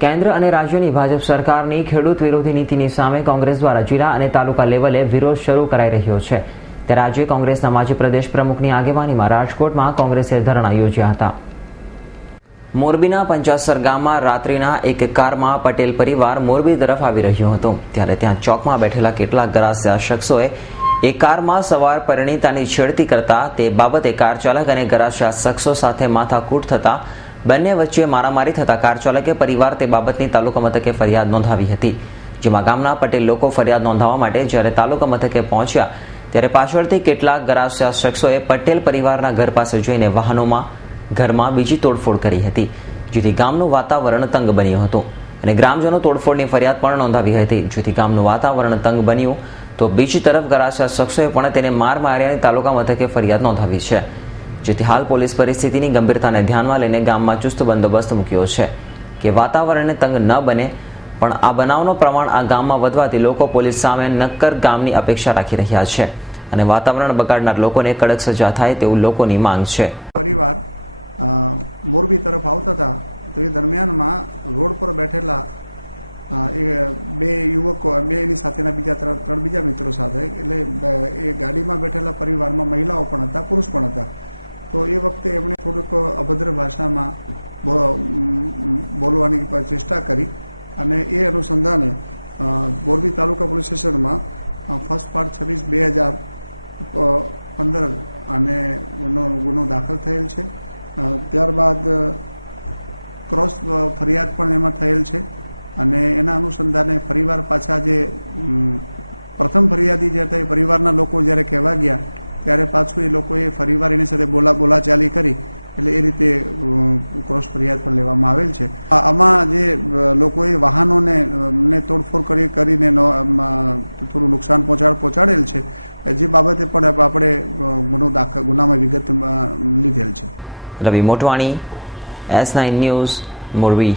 કેન્દ્ર અને રાજ્યની ભાજપ સરકારની ખેડૂત વિરોધી નીતિની સામે કોંગ્રેસ દ્વારા જિલ્લા અને તાલુકા લેવલે વિરોધ શરૂ કરાઈ રહ્યો છે। ત્યારે આજે કોંગ્રેસના માજી પ્રદેશ પ્રમુખની આગેવાનીમાં રાજકોટમાં કોંગ્રેસે ધરણા યોજ્યા હતા। મોરબીના પંચાસર ગામમાં રાત્રિના એક કારમાં પટેલ પરિવાર મોરબી તરફ આવી રહ્યો હતો, ત્યારે ત્યાં ચોકમાં બેઠેલા કેટલાક ગરાસિયા શખ્સોએ એક કારમાં સવાર પરિણીતાની છેડતી કરતા તે બાબતે કાર ચાલક અને ગરાસિયા શખ્સો સાથે માથાકૂટ થતા બંને વચ્ચે મારામારી થતા કાર ચાલકે પરિવાર તે બાબતની તાલુકા મથકે ફરિયાદ નોંધાવી હતી, જેમાં ગામના પટેલ લોકો ફરિયાદ નોંધાવવા માટે જ્યારે તાલુકા મથકે પહોંચ્યા ત્યારે પાછળથી કેટલાક ગરાસિયા શખ્સોએ પટેલ પરિવારના ઘર પાસે જઈને ઘરમાં બીજી તોડફોડ કરી હતી, જેથી ગામનું વાતાવરણ તંગ બન્યું હતું અને ગ્રામજનો તોડફોડની ફરિયાદ પણ નોંધાવી હતી, જેથી ગામનું વાતાવરણ તંગ બન્યું તો બીજી તરફ ગરાસિયા શખ્સોએ પણ તેને માર્યાની તાલુકા મથકે ફરિયાદ નોંધાવી છે, જેથી હાલ પોલીસ પરિસ્થિતિની ગંભીરતાને ધ્યાનમાં લઈને ગામમાં ચુસ્ત બંદોબસ્ત મૂક્યો છે કે વાતાવરણને તંગ ન બને, પણ આ બનાવનું પ્રમાણ આ ગામમાં વધવાથી લોકો પોલીસ સામે નક્કર ગામની અપેક્ષા રાખી રહ્યા છે અને વાતાવરણ બગાડનાર લોકોને કડક સજા થાય તેવું લોકોની માંગ છે। પરિવાર મોરબી તરફ આવતા હતા તો એ દરમિયાનમાં રોડ પર બેઠેલા બે યુવકો, બે એની સાથેના ત્રણ બીજા મિત્રો સાથે, એટલે એ ગાડીમાં બેઠેલા પરિવારમાં મહિલાઓ પણ હતા, પુરુષ પણ હતા। તો એ વખતે એમણે થોડુંક અભદ્ર ભાષામાં બોલવાની ચેષ્ટા કરી અને એ અનુસંધાને મોરબી તાલુકા પોલીસ સ્ટેશનમાં ફર્સ્ટ પાર્ટ 26/2015 અને ગુનો દાખલ થયેલ છે। ત્યારબાદ ક્રોસ ફરિયાદ પણ એમાં થયેલ છે અને એના અનુસંધાને ફરીવાર પાછા જે પ્રથમ ફરિયાદી જે હતા એ પરિવારના લોકો જ્યારે કહેવા ગયા ત્યારે પાછું એ લોકોએ ફરીવાર એની સાથે બોલાચાલી કરી, એટલે એ રીતે ક્રોસ ફરિયાદ પણ લેવામાં આવેલ છે। આમાં જે લોકોએ વાહનોને તોડફોડ કરીને થોડું નુકસાન પહોંચાડેલ છે, જે બાબતે પણ આપણે ગુનામાં વિગત લીધેલ છે। રવિ મોટવાણી, S9 ન્યૂઝ, મોરબી।